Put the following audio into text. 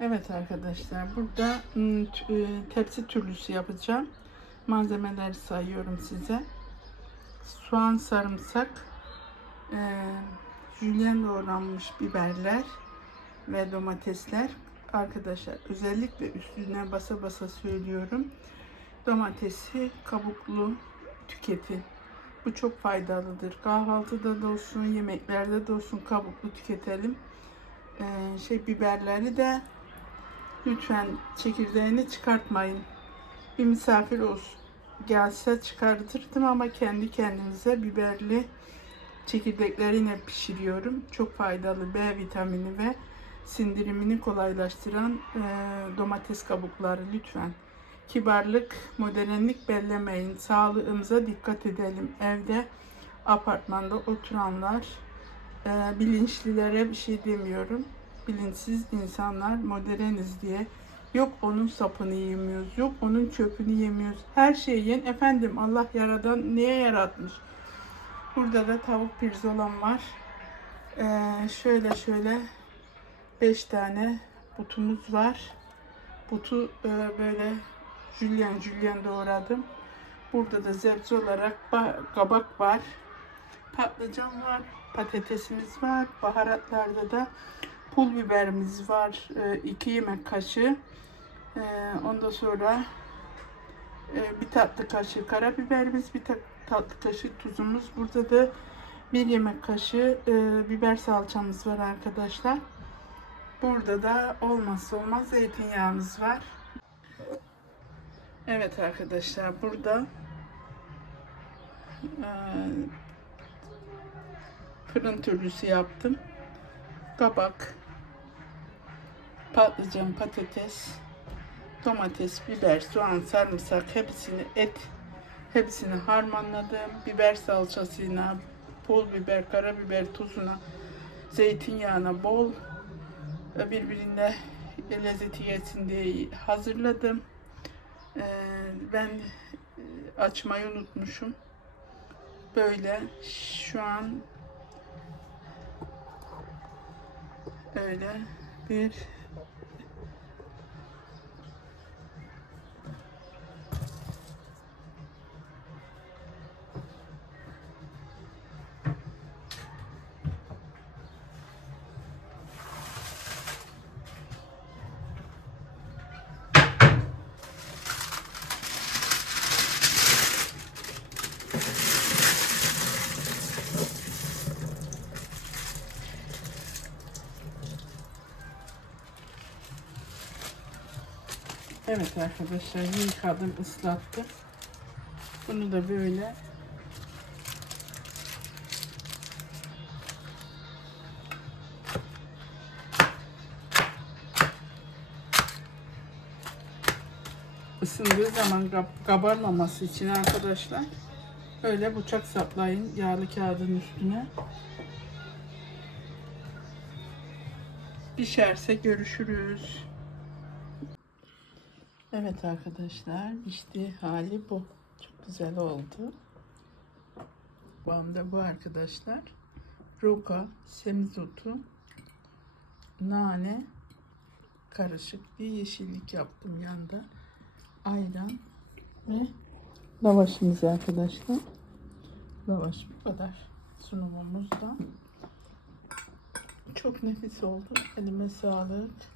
Evet arkadaşlar burada t- e, tepsi türlüsü yapacağım. Malzemeleri sayıyorum size. Soğan, sarımsak, e, jülyen doğranmış biberler ve domatesler. Arkadaşlar özellikle üstüne basa basa söylüyorum. Domatesi kabuklu tüketin. Bu çok faydalıdır. Kahvaltıda da olsun, yemeklerde de olsun kabuklu tüketelim. Ee, şey biberleri de lütfen çekirdeğini çıkartmayın. Bir misafir olsun gelse çıkartırdım ama kendi kendimize biberli çekirdekleriyle pişiriyorum. Çok faydalı B vitamini ve sindirimini kolaylaştıran e, domates kabukları lütfen. Kibarlık, modernlik bellemeyin. Sağlığımıza dikkat edelim. Evde, apartmanda oturanlar, e, bilinçlilere bir şey demiyorum. Bilinçsiz insanlar moderniz diye yok onun sapını yemiyoruz, yok onun çöpünü yemiyoruz. Her şeyi yiyin. Efendim Allah yaradan neye yaratmış? Burada da tavuk pirzolam var. Ee, şöyle şöyle 5 tane butumuz var. Butu e, böyle jülyen jülyen doğradım. Burada da zebze olarak ba- kabak var. Patlıcan var. Patatesimiz var. Baharatlarda da pul biberimiz var. 2 yemek kaşığı. Ee, ondan sonra e, bir tatlı kaşığı karabiberimiz, bir ta- tatlı kaşığı tuzumuz. Burada da bir yemek kaşığı e, biber salçamız var arkadaşlar. Burada da olmazsa olmaz zeytinyağımız var. Evet arkadaşlar burada e, fırın türlüsü yaptım. Kabak, patlıcan, patates, domates, biber, soğan, sarımsak hepsini et hepsini harmanladım. Biber salçasına, pul biber, karabiber tuzuna, zeytinyağına bol ve birbirine lezzeti yesin diye hazırladım. Ee, ben e, açmayı unutmuşum. Böyle şu an öyle bir Evet arkadaşlar yıkadım ıslattım. Bunu da böyle ısındığı zaman kab- kabarmaması için arkadaşlar böyle bıçak saplayın yağlı kağıdın üstüne. Pişerse görüşürüz. Evet arkadaşlar pişti hali bu. Çok güzel oldu. Babam da bu arkadaşlar. Roka, semizotu, nane, karışık bir yeşillik yaptım yanda. Ayran ve lavaşımız arkadaşlar. Lavaş bu kadar. Sunumumuz da çok nefis oldu. Elime sağlık.